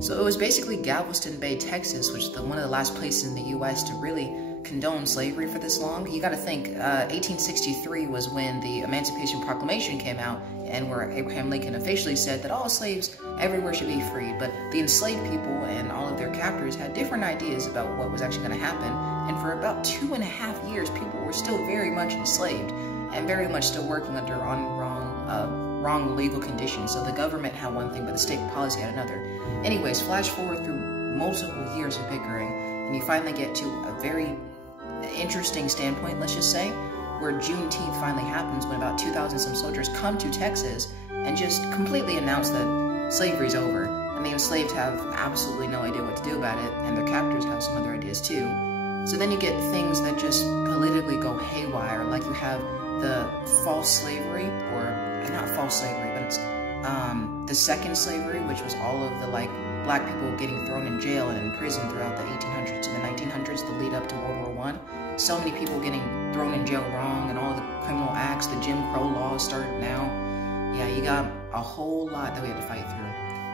So it was basically Galveston Bay, Texas, which is one of the last places in the U.S. to really condone slavery for this long. You got to think, 1863 was when the Emancipation Proclamation came out, and where Abraham Lincoln officially said that all slaves everywhere should be freed. But the enslaved people and all of their captors had different ideas about what was actually going to happen. And for about 2.5 years, people were still very much enslaved and very much still working under wrong legal conditions. So the government had one thing, but the state policy had another. Anyways, flash forward through multiple years of bickering, and you finally get to a very interesting standpoint, let's just say, where Juneteenth finally happens, when about 2,000 some soldiers come to Texas and just completely announce that slavery's over. And the enslaved have absolutely no idea what to do about it, and their captors have some other ideas too. So then you get things that just politically go haywire, like you have the false slavery, or not false slavery, but it's the second slavery, which was all of the black people getting thrown in jail and in prison throughout the 1800s and the 1900s, the lead up to World War I. So many people getting thrown in jail wrong, and all the criminal acts, the Jim Crow laws started now. Yeah, you got a whole lot that we had to fight through.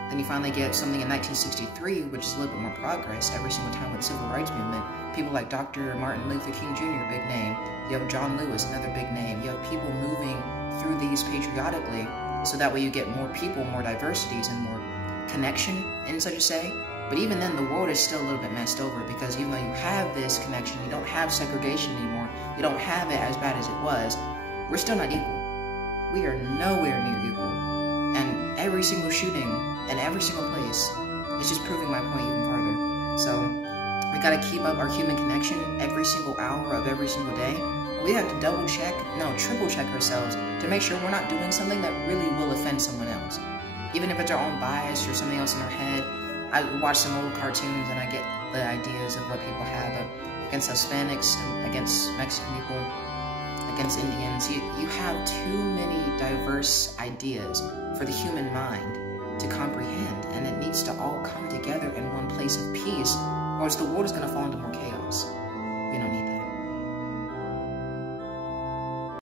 Then you finally get something in 1963, which is a little bit more progress every single time with the Civil Rights Movement. People like Dr. Martin Luther King Jr., big name. You have John Lewis, another big name. You have people moving through these patriotically, so that way you get more people, more diversities, and more connection, in such a say. But even then, the world is still a little bit messed over, because even though you have this connection, you don't have segregation anymore, you don't have it as bad as it was, we're still not equal. We are nowhere near equal. And every single shooting in every single place is just proving my point even farther. So we gotta keep up our human connection every single hour of every single day. We have to double check, no, triple check ourselves to make sure we're not doing something that really will offend someone else. Even if it's our own bias or something else in our head. I watch some old cartoons and I get the ideas of what people have against Hispanics, against Mexican people, against Indians. You have too many diverse ideas for the human mind to comprehend, and it needs to all come together in one place of peace, or else the world is going to fall into more chaos.